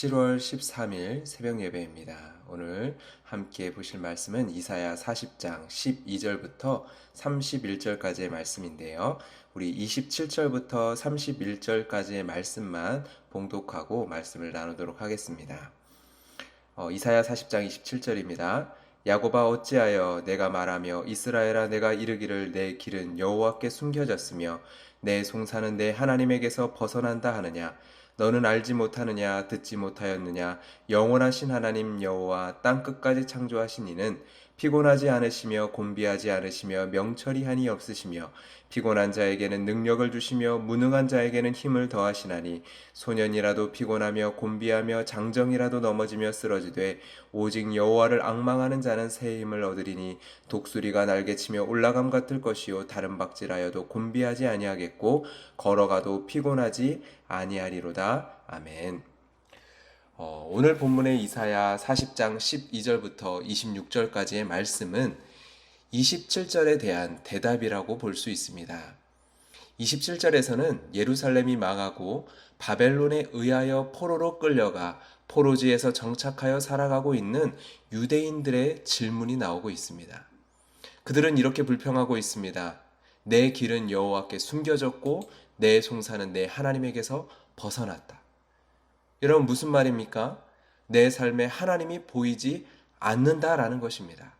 7월 13일 새벽 예배입니다. 오늘 함께 보실 말씀은 이사야 40장 12절부터 31절까지의 말씀인데요. 우리 27절부터 31절까지의 말씀만 봉독하고 말씀을 나누도록 하겠습니다. 이사야 40장 27절입니다. 야곱아 어찌하여 내가 말하며 이스라엘아 내가 이르기를 내 길은 여호와께 숨겨졌으며 내 송사는 내 하나님에게서 벗어난다 하느냐. 너는 알지 못하느냐 듣지 못하였느냐. 영원하신 하나님 여호와 땅끝까지 창조하신 이는 피곤하지 않으시며 곤비하지 않으시며 명철이 한이 없으시며 피곤한 자에게는 능력을 주시며 무능한 자에게는 힘을 더하시나니 소년이라도 피곤하며 곤비하며 장정이라도 넘어지며 쓰러지되 오직 여호와를 앙망하는 자는 새 힘을 얻으리니 독수리가 날개치며 올라감 같을 것이요 다른 박질하여도 곤비하지 아니하겠고 걸어가도 피곤하지 아니하리로다. 아멘. 오늘 본문의 이사야 40장 12절부터 26절까지의 말씀은 27절에 대한 대답이라고 볼 수 있습니다. 27절에서는 예루살렘이 망하고 바벨론에 의하여 포로로 끌려가 포로지에서 정착하여 살아가고 있는 유대인들의 질문이 나오고 있습니다. 그들은 이렇게 불평하고 있습니다. 내 길은 여호와께 숨겨졌고 내 송사는 내 하나님에게서 벗어났다. 여러분 무슨 말입니까? 내 삶에 하나님이 보이지 않는다라는 것입니다.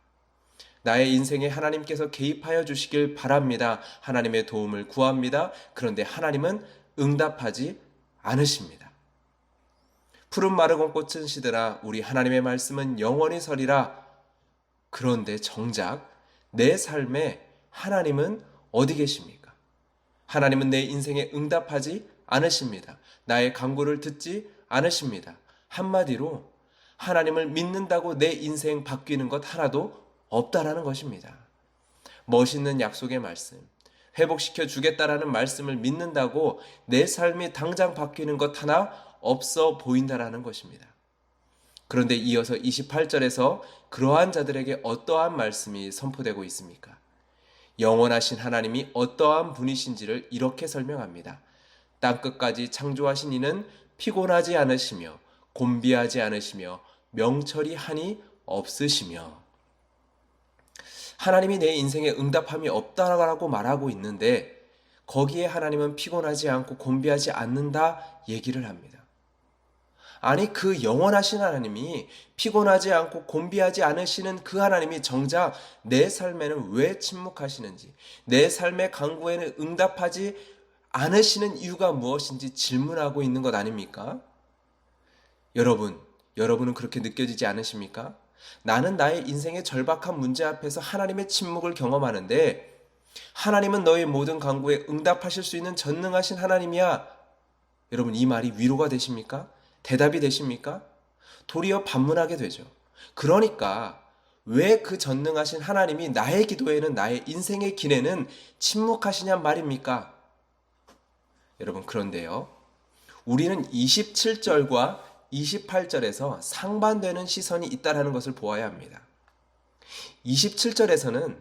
나의 인생에 하나님께서 개입하여 주시길 바랍니다. 하나님의 도움을 구합니다. 그런데 하나님은 응답하지 않으십니다. 푸른 마르곤 꽃은 시들아 우리 하나님의 말씀은 영원히 서리라. 그런데 정작 내 삶에 하나님은 어디 계십니까? 하나님은 내 인생에 응답하지 않으십니다. 나의 간구를 듣지 않으십니다. 한마디로 하나님을 믿는다고 내 인생 바뀌는 것 하나도 없다라는 것입니다. 멋있는 약속의 말씀, 회복시켜 주겠다라는 말씀을 믿는다고 내 삶이 당장 바뀌는 것 하나 없어 보인다라는 것입니다. 그런데 이어서 28절에서 그러한 자들에게 어떠한 말씀이 선포되고 있습니까? 영원하신 하나님이 어떠한 분이신지를 이렇게 설명합니다. 땅끝까지 창조하신 이는 피곤하지 않으시며 곤비하지 않으시며 명철이 한이 없으시며. 하나님이 내 인생에 응답함이 없다라고 말하고 있는데 거기에 하나님은 피곤하지 않고 곤비하지 않는다 얘기를 합니다. 아니 그 영원하신 하나님이 피곤하지 않고 곤비하지 않으시는 그 하나님이 정작 내 삶에는 왜 침묵하시는지, 내 삶의 간구에는 응답하지 않으시는 이유가 무엇인지 질문하고 있는 것 아닙니까? 여러분은 그렇게 느껴지지 않으십니까? 나는 나의 인생의 절박한 문제 앞에서 하나님의 침묵을 경험하는데 하나님은 너의 모든 간구에 응답하실 수 있는 전능하신 하나님이야. 여러분 이 말이 위로가 되십니까? 대답이 되십니까? 도리어 반문하게 되죠. 그러니까 왜 그 전능하신 하나님이 나의 기도에는 나의 인생의 길에는 침묵하시냔 말입니까? 여러분 그런데요. 우리는 27절과 28절에서 상반되는 시선이 있다는 것을 보아야 합니다. 27절에서는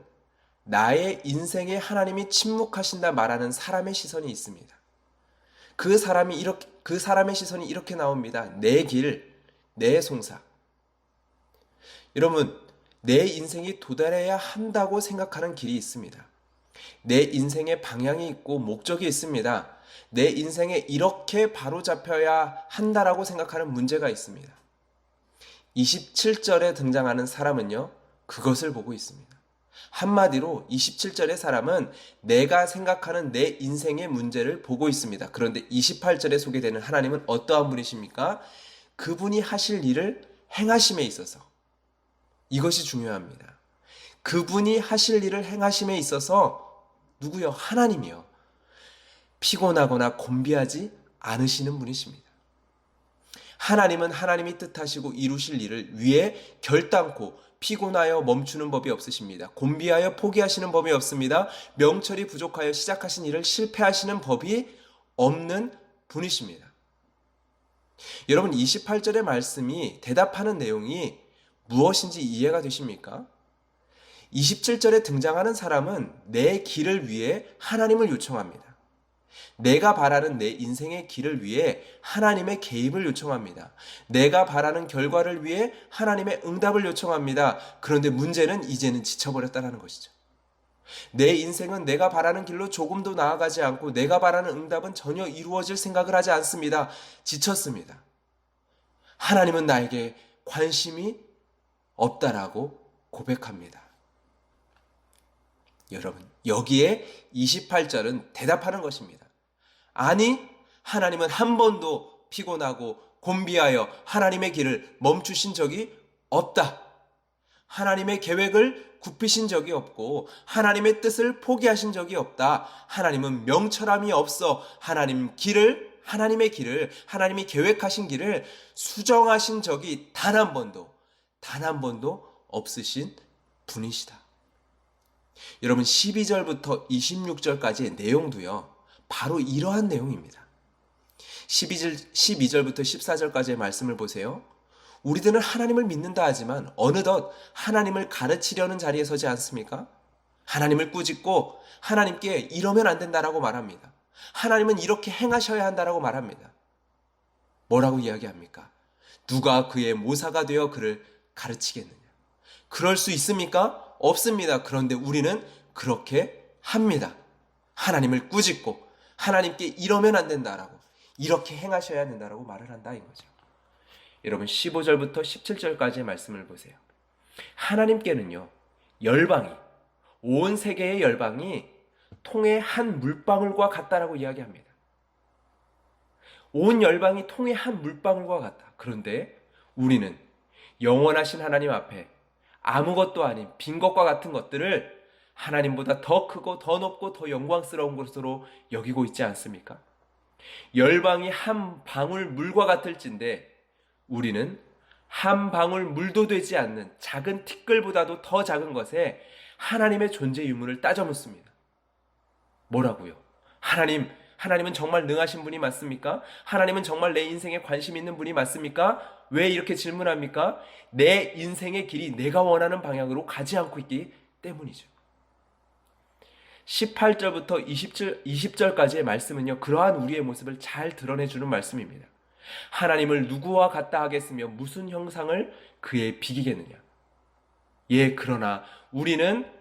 나의 인생에 하나님이 침묵하신다 말하는 사람의 시선이 있습니다. 그 사람의 시선이 이렇게 나옵니다. 내 길, 내 송사. 여러분, 내 인생이 도달해야 한다고 생각하는 길이 있습니다. 내 인생에 방향이 있고 목적이 있습니다. 내 인생에 이렇게 바로잡혀야 한다라고 생각하는 문제가 있습니다. 27절에 등장하는 사람은요, 그것을 보고 있습니다. 한마디로 27절의 사람은 내가 생각하는 내 인생의 문제를 보고 있습니다. 그런데 28절에 소개되는 하나님은 어떠한 분이십니까? 그분이 하실 일을 행하심에 있어서, 이것이 중요합니다. 그분이 하실 일을 행하심에 있어서 누구요? 하나님이요. 피곤하거나 곤비하지 않으시는 분이십니다. 하나님은 하나님이 뜻하시고 이루실 일을 위해 결단코 피곤하여 멈추는 법이 없으십니다. 곤비하여 포기하시는 법이 없습니다. 명철이 부족하여 시작하신 일을 실패하시는 법이 없는 분이십니다. 여러분 28절의 말씀이 대답하는 내용이 무엇인지 이해가 되십니까? 27절에 등장하는 사람은 내 길을 위해 하나님을 요청합니다. 내가 바라는 내 인생의 길을 위해 하나님의 개입을 요청합니다. 내가 바라는 결과를 위해 하나님의 응답을 요청합니다. 그런데 문제는 이제는 지쳐버렸다는 것이죠. 내 인생은 내가 바라는 길로 조금도 나아가지 않고 내가 바라는 응답은 전혀 이루어질 생각을 하지 않습니다. 지쳤습니다. 하나님은 나에게 관심이 없다라고 고백합니다. 여러분, 여기에 28절은 대답하는 것입니다. 아니, 하나님은 한 번도 피곤하고 곤비하여 하나님의 길을 멈추신 적이 없다. 하나님의 계획을 굽히신 적이 없고 하나님의 뜻을 포기하신 적이 없다. 하나님은 명철함이 없어 하나님의 길을, 하나님이 계획하신 길을 수정하신 적이 단 한 번도 없으신 분이시다. 여러분, 12절부터 26절까지의 내용도요, 바로 이러한 내용입니다. 12절부터 14절까지의 말씀을 보세요. 우리들은 하나님을 믿는다 하지만 어느덧 하나님을 가르치려는 자리에 서지 않습니까? 하나님을 꾸짖고 하나님께 이러면 안 된다라고 말합니다. 하나님은 이렇게 행하셔야 한다라고 말합니다. 뭐라고 이야기합니까? 누가 그의 모사가 되어 그를 가르치겠느냐? 그럴 수 있습니까? 없습니다. 그런데 우리는 그렇게 합니다. 하나님을 꾸짖고 하나님께 이러면 안 된다라고, 이렇게 행하셔야 된다라고 말을 한다 이거죠. 여러분, 15절부터 17절까지의 말씀을 보세요. 하나님께는요, 온 세계의 열방이 통의 한 물방울과 같다라고 이야기합니다. 온 열방이 통의 한 물방울과 같다. 그런데 우리는 영원하신 하나님 앞에 아무것도 아닌 빈 것과 같은 것들을 하나님보다 더 크고 더 높고 더 영광스러운 것으로 여기고 있지 않습니까? 열방이 한 방울 물과 같을진데 우리는 한 방울 물도 되지 않는 작은 티끌보다도 더 작은 것에 하나님의 존재 유무를 따져 묻습니다. 뭐라고요? 하나님은 정말 능하신 분이 맞습니까? 하나님은 정말 내 인생에 관심 있는 분이 맞습니까? 왜 이렇게 질문합니까? 내 인생의 길이 내가 원하는 방향으로 가지 않고 있기 때문이죠. 18절부터 20절까지의 말씀은요, 그러한 우리의 모습을 잘 드러내주는 말씀입니다. 하나님을 누구와 같다 하겠으며 무슨 형상을 그에 비기겠느냐? 예, 그러나 우리는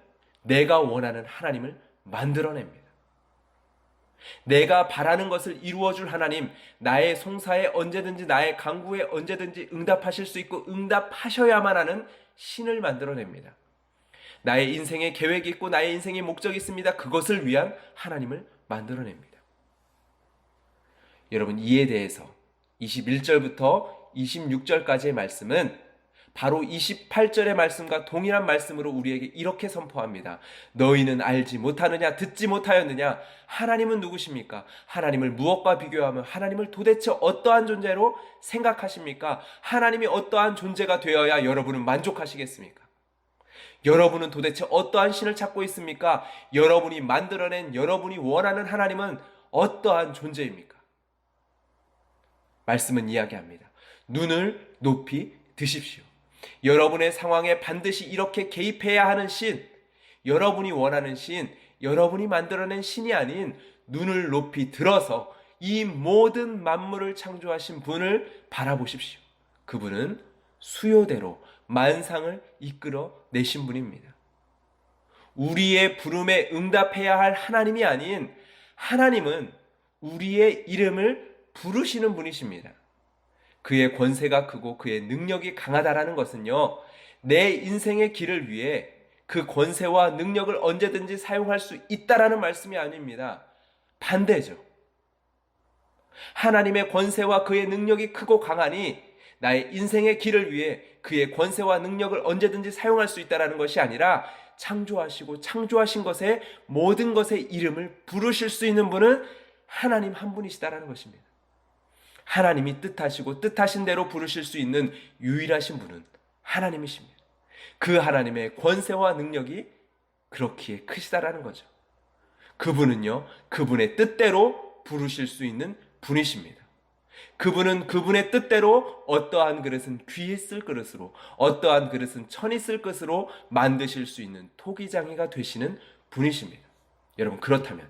내가 원하는 하나님을 만들어냅니다. 내가 바라는 것을 이루어줄 하나님, 나의 송사에 언제든지, 나의 간구에 언제든지 응답하실 수 있고 응답하셔야만 하는 신을 만들어냅니다. 나의 인생에 계획이 있고 나의 인생에 목적이 있습니다. 그것을 위한 하나님을 만들어냅니다. 여러분, 이에 대해서 21절부터 26절까지의 말씀은 바로 28절의 말씀과 동일한 말씀으로 우리에게 이렇게 선포합니다. 너희는 알지 못하느냐? 듣지 못하였느냐? 하나님은 누구십니까? 하나님을 무엇과 비교하며 하나님을 도대체 어떠한 존재로 생각하십니까? 하나님이 어떠한 존재가 되어야 여러분은 만족하시겠습니까? 여러분은 도대체 어떠한 신을 찾고 있습니까? 여러분이 만들어낸, 여러분이 원하는 하나님은 어떠한 존재입니까? 말씀은 이야기합니다. 눈을 높이 드십시오. 여러분의 상황에 반드시 이렇게 개입해야 하는 신, 여러분이 원하는 신, 여러분이 만들어낸 신이 아닌 눈을 높이 들어서 이 모든 만물을 창조하신 분을 바라보십시오. 그분은 수요대로 만상을 이끌어 내신 분입니다. 우리의 부름에 응답해야 할 하나님이 아닌 하나님은 우리의 이름을 부르시는 분이십니다. 그의 권세가 크고 그의 능력이 강하다라는 것은요, 내 인생의 길을 위해 그 권세와 능력을 언제든지 사용할 수 있다라는 말씀이 아닙니다. 반대죠. 하나님의 권세와 그의 능력이 크고 강하니 나의 인생의 길을 위해 그의 권세와 능력을 언제든지 사용할 수 있다라는 것이 아니라 창조하시고 창조하신 것의 모든 것의 이름을 부르실 수 있는 분은 하나님 한 분이시다라는 것입니다. 하나님이 뜻하시고 뜻하신 대로 부르실 수 있는 유일하신 분은 하나님이십니다. 그 하나님의 권세와 능력이 그렇기에 크시다라는 거죠. 그분은요, 그분의 뜻대로 부르실 수 있는 분이십니다. 그분은 그분의 뜻대로 어떠한 그릇은 귀에 쓸 그릇으로, 어떠한 그릇은 천이 쓸 것으로 만드실 수 있는 토기장이가 되시는 분이십니다. 여러분, 그렇다면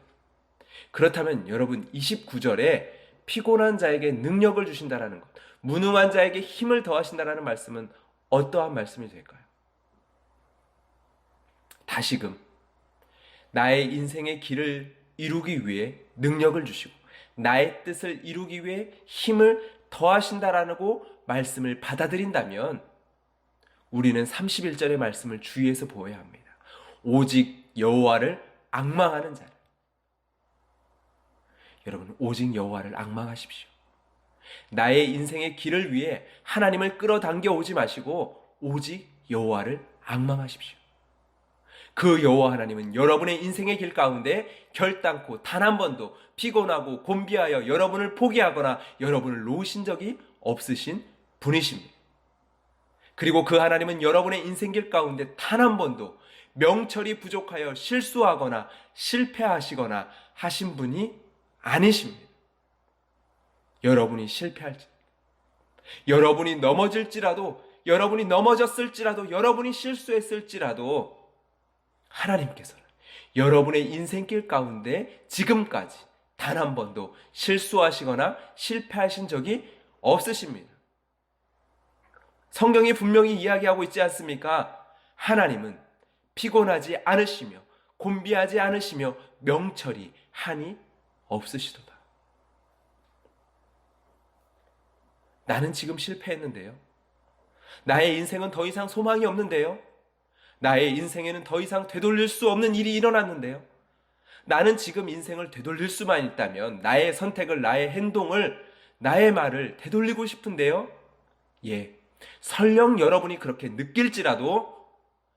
그렇다면 여러분 29절에 피곤한 자에게 능력을 주신다라는 것, 무능한 자에게 힘을 더하신다라는 말씀은 어떠한 말씀이 될까요? 다시금 나의 인생의 길을 이루기 위해 능력을 주시고 나의 뜻을 이루기 위해 힘을 더하신다라고 말씀을 받아들인다면 우리는 31절의 말씀을 주의해서 보아야 합니다. 오직 여호와를 앙망하는 자를. 여러분, 오직 여호와를 앙망하십시오. 나의 인생의 길을 위해 하나님을 끌어당겨 오지 마시고 오직 여호와를 앙망하십시오. 그 여호와 하나님은 여러분의 인생의 길 가운데 결단코 단 한 번도 피곤하고 곤비하여 여러분을 포기하거나 여러분을 놓으신 적이 없으신 분이십니다. 그리고 그 하나님은 여러분의 인생길 가운데 단 한 번도 명철이 부족하여 실수하거나 실패하시거나 하신 분이 아니십니다. 여러분이 실패할지, 여러분이 넘어질지라도, 여러분이 넘어졌을지라도, 여러분이 실수했을지라도 하나님께서는 여러분의 인생길 가운데 지금까지 단 한 번도 실수하시거나 실패하신 적이 없으십니다. 성경이 분명히 이야기하고 있지 않습니까? 하나님은 피곤하지 않으시며 곤비하지 않으시며 명철이 한이 없으시도다. 나는 지금 실패했는데요. 나의 인생은 더 이상 소망이 없는데요. 나의 인생에는 더 이상 되돌릴 수 없는 일이 일어났는데요. 나는 지금 인생을 되돌릴 수만 있다면 나의 선택을, 나의 행동을, 나의 말을 되돌리고 싶은데요. 예, 설령 여러분이 그렇게 느낄지라도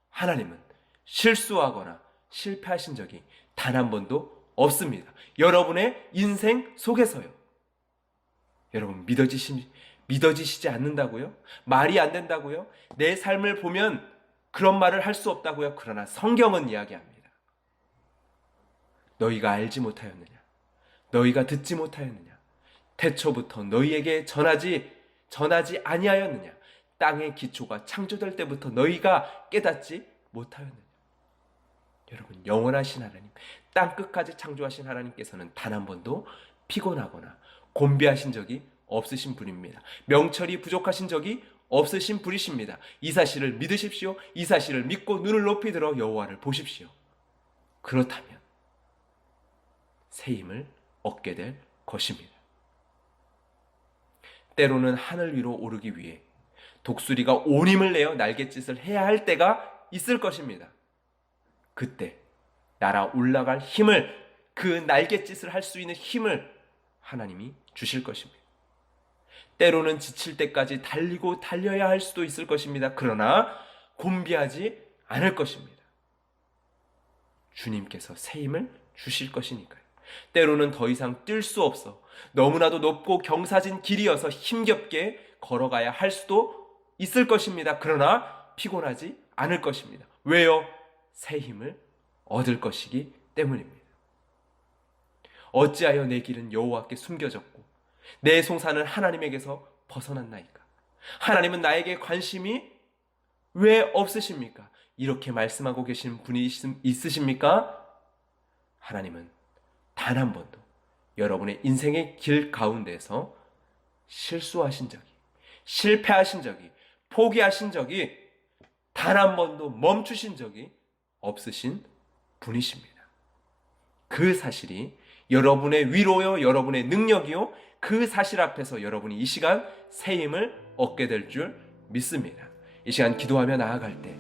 하나님은 실수하거나 실패하신 적이 단 한 번도 없습니다. 여러분의 인생 속에서요. 여러분 믿어지시지 않는다고요? 말이 안 된다고요? 내 삶을 보면 그런 말을 할 수 없다고요? 그러나 성경은 이야기합니다. 너희가 알지 못하였느냐? 너희가 듣지 못하였느냐? 태초부터 너희에게 전하지 아니하였느냐? 땅의 기초가 창조될 때부터 너희가 깨닫지 못하였느냐? 여러분, 영원하신 하나님, 땅끝까지 창조하신 하나님께서는 단 한 번도 피곤하거나 곤비하신 적이 없으신 분입니다. 명철이 부족하신 적이 없으신 분이십니다. 이 사실을 믿으십시오. 이 사실을 믿고 눈을 높이 들어 여호와를 보십시오. 그렇다면 새 힘을 얻게 될 것입니다. 때로는 하늘 위로 오르기 위해 독수리가 온 힘을 내어 날갯짓을 해야 할 때가 있을 것입니다. 그때 날아 올라갈 힘을, 그 날갯짓을 할 수 있는 힘을 하나님이 주실 것입니다. 때로는 지칠 때까지 달려야 할 수도 있을 것입니다. 그러나 곤비하지 않을 것입니다. 주님께서 새 힘을 주실 것이니까요. 때로는 더 이상 뛸 수 없어 너무나도 높고 경사진 길이어서 힘겹게 걸어가야 할 수도 있을 것입니다. 그러나 피곤하지 않을 것입니다. 왜요? 새 힘을 얻을 것이기 때문입니다. 어찌하여 내 길은 여호와께 숨겨졌고 내 송사는 하나님에게서 벗어났나이까? 하나님은 나에게 관심이 왜 없으십니까? 이렇게 말씀하고 계신 분이 있으십니까? 하나님은 단 한 번도 여러분의 인생의 길 가운데서 실수하신 적이, 실패하신 적이, 포기하신 적이, 단 한 번도 멈추신 적이 없으신 분이십니다. 그 사실이 여러분의 위로요, 여러분의 능력이요, 그 사실 앞에서 여러분이 이 시간 새 힘을 얻게 될 줄 믿습니다. 이 시간 기도하며 나아갈 때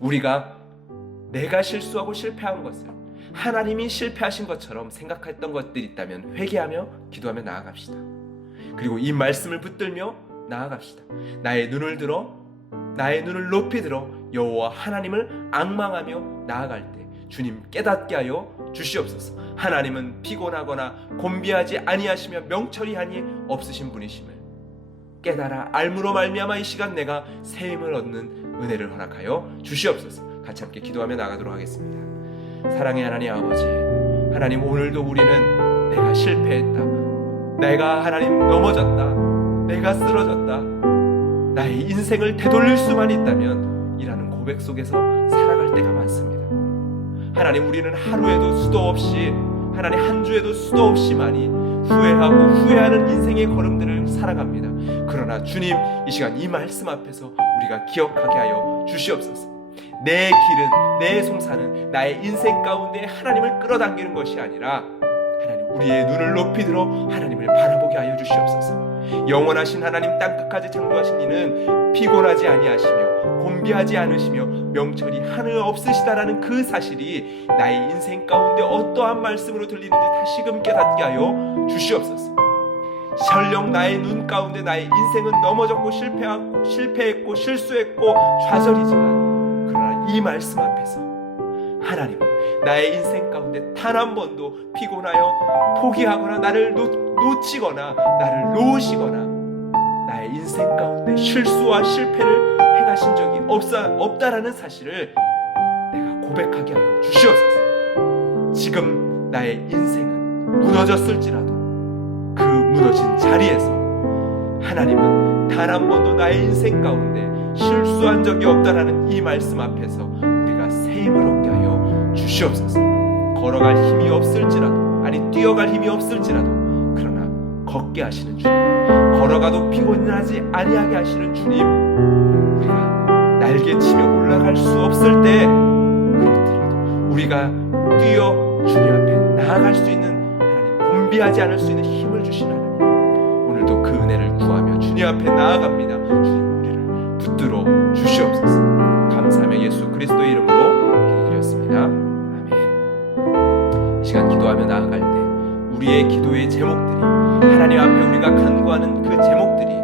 우리가 내가 실수하고 실패한 것을 하나님이 실패하신 것처럼 생각했던 것들이 있다면 회개하며 기도하며 나아갑시다. 그리고 이 말씀을 붙들며 나아갑시다. 나의 눈을 높이 들어 여호와 하나님을 앙망하며 나아갈 때 주님 깨닫게 하여 주시옵소서. 하나님은 피곤하거나 곤비하지 아니하시며 명철이 하니 없으신 분이심을 깨달아 알므로 말미암아 이 시간 내가 새 힘을 얻는 은혜를 허락하여 주시옵소서. 같이 함께 기도하며 나가도록 하겠습니다. 사랑의 하나님 아버지, 하나님 오늘도 우리는 내가 실패했다, 내가 하나님 넘어졌다, 내가 쓰러졌다, 나의 인생을 되돌릴 수만 있다면 이라는 고백 속에서 살아갈 때가 많습니다. 하나님, 우리는 하루에도 수도 없이 하나님 한 주에도 수도 없이 많이 후회하고 후회하는 인생의 걸음들을 살아갑니다. 그러나 주님, 이 시간 이 말씀 앞에서 우리가 기억하게 하여 주시옵소서. 내 길은, 내 송사는 나의 인생 가운데 하나님을 끌어당기는 것이 아니라 하나님, 우리의 눈을 높이 들어 하나님을 바라보게 하여 주시옵소서. 영원하신 하나님, 땅끝까지 창조하신 이는 피곤하지 아니하시며 곤비하지 않으시며 명철이 하늘 없으시다라는 그 사실이 나의 인생 가운데 어떠한 말씀으로 들리는지 다시금 깨닫게 하여 주시옵소서. 설령 나의 눈 가운데 나의 인생은 넘어졌고 실패했고 실수했고 좌절이지만, 그러나 이 말씀 앞에서 하나님은 나의 인생 가운데 단 한 번도 피곤하여 포기하거나 나를 놓치거나 나를 놓으시거나 나의 인생 가운데 실수와 실패를 행하신 적이 없다라는 사실을 내가 고백하게 하여 주시옵소서. 지금 나의 인생은 무너졌을지라도 그 무너진 자리에서 하나님은 단 한 번도 나의 인생 가운데 실수한 적이 없다라는 이 말씀 앞에서 우리가 새 힘을 얻게 하여 주시옵소서. 걸어갈 힘이 없을지라도, 아니 뛰어갈 힘이 없을지라도, 그러나 걷게 하시는 주님, 걸어가도 피곤하지 아니하게 하시는 주님, 우리가 날개치며 올라갈 수 없을 때 그렇더라도 우리가 뛰어 주님 앞에 나아갈 수 있는 하나님, 곤비하지 않을 수 있는 힘을 주신 하나님, 오늘도 그 은혜를 구하며 주님 앞에 나아갑니다. 주님, 우리를 붙들어 주시옵소서. 감사하며 예수 그리스도의 이름으로 기도드렸습니다. 아멘. 이 시간 기도하며 나아갈 때 우리의 기도의 제목들이, 하나님 앞에 우리가 간구하는 그 제목들이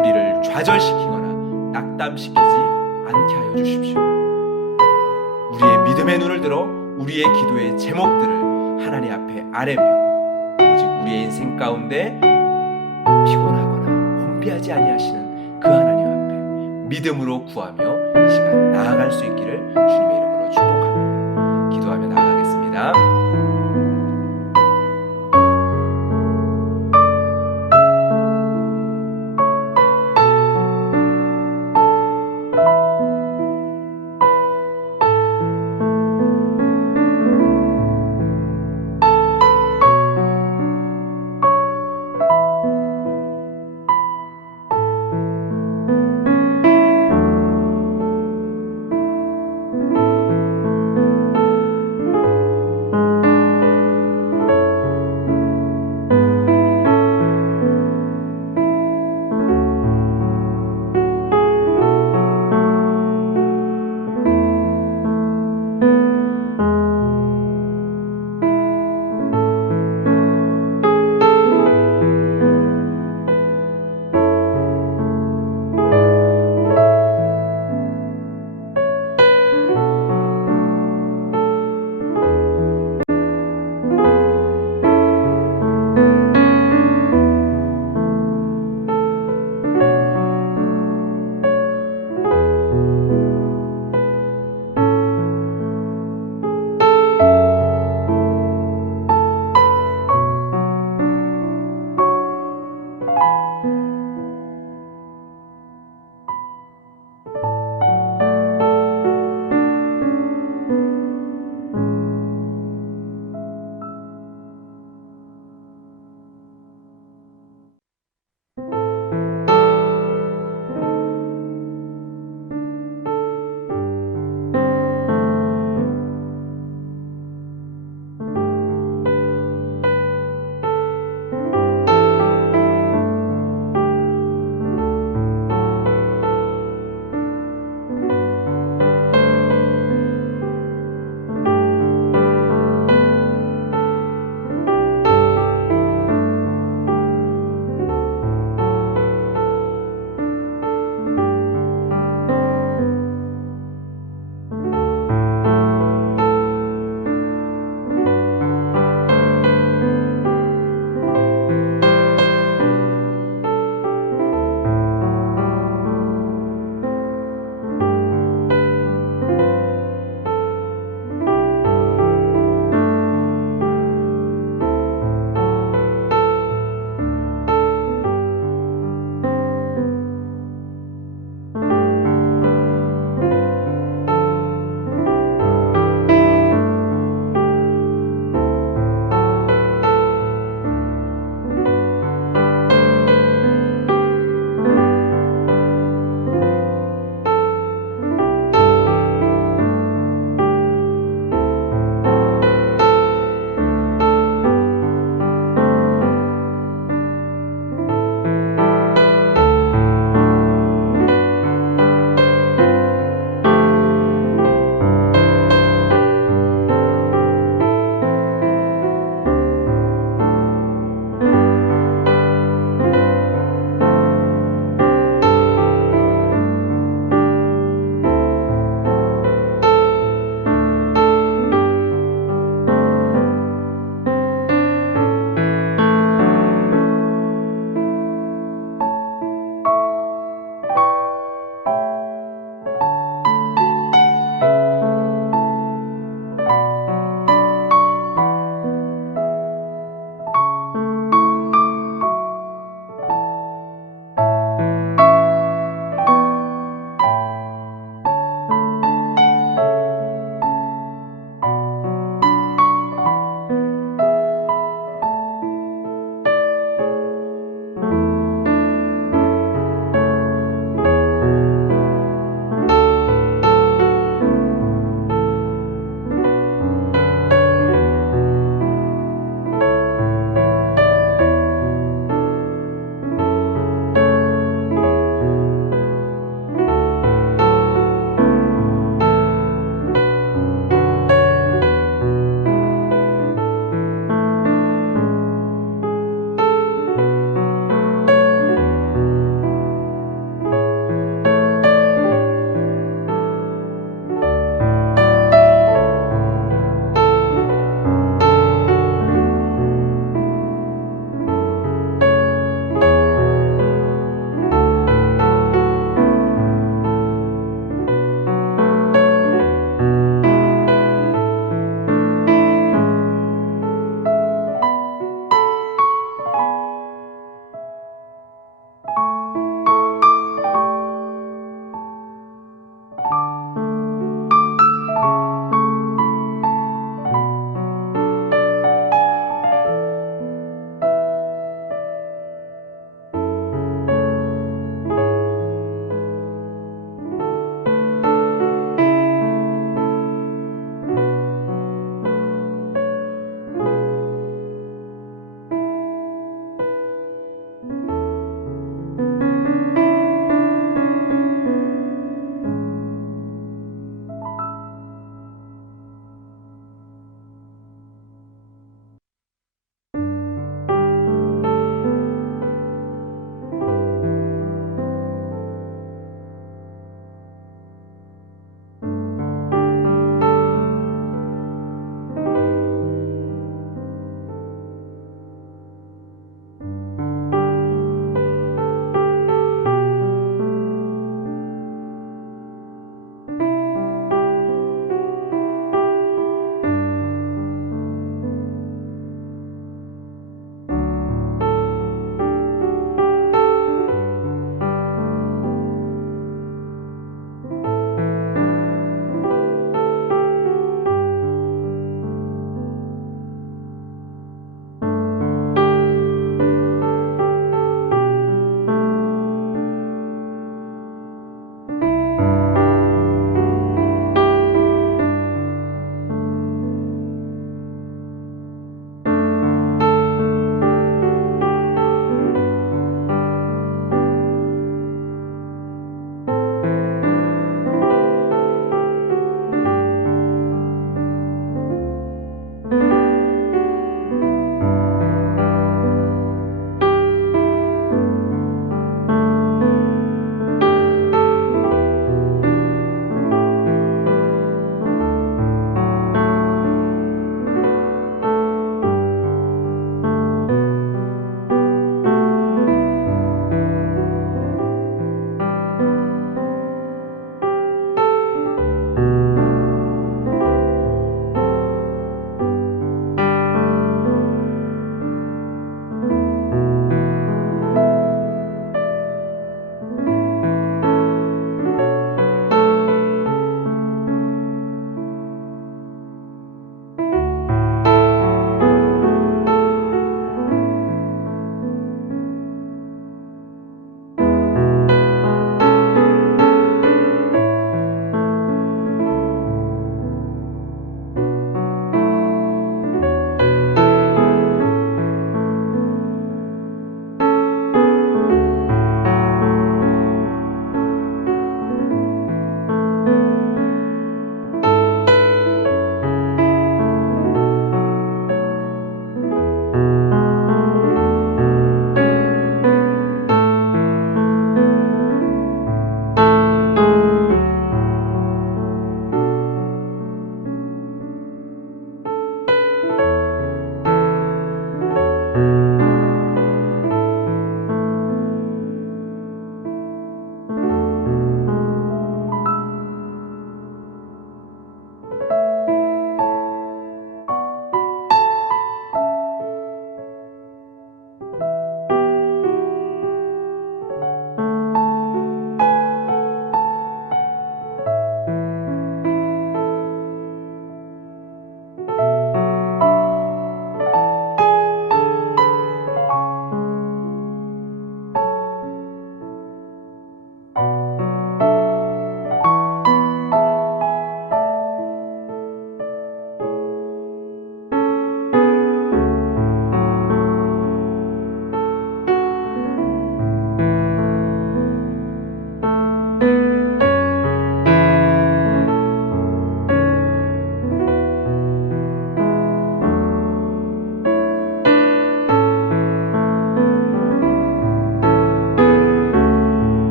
우리를 좌절시키거나 낙담시키지 않게 하여 주십시오. 우리의 믿음의 눈을 들어 우리의 기도의 제목들을 하나님 앞에 아뢰며 오직 우리의 인생 가운데 피곤하거나 곤비하지 아니하시는 그 하나님 앞에 믿음으로 구하며 이 시간 나아갈 수 있기를 주님의 이름으로 축복합니다. 기도하며 나아갑니다.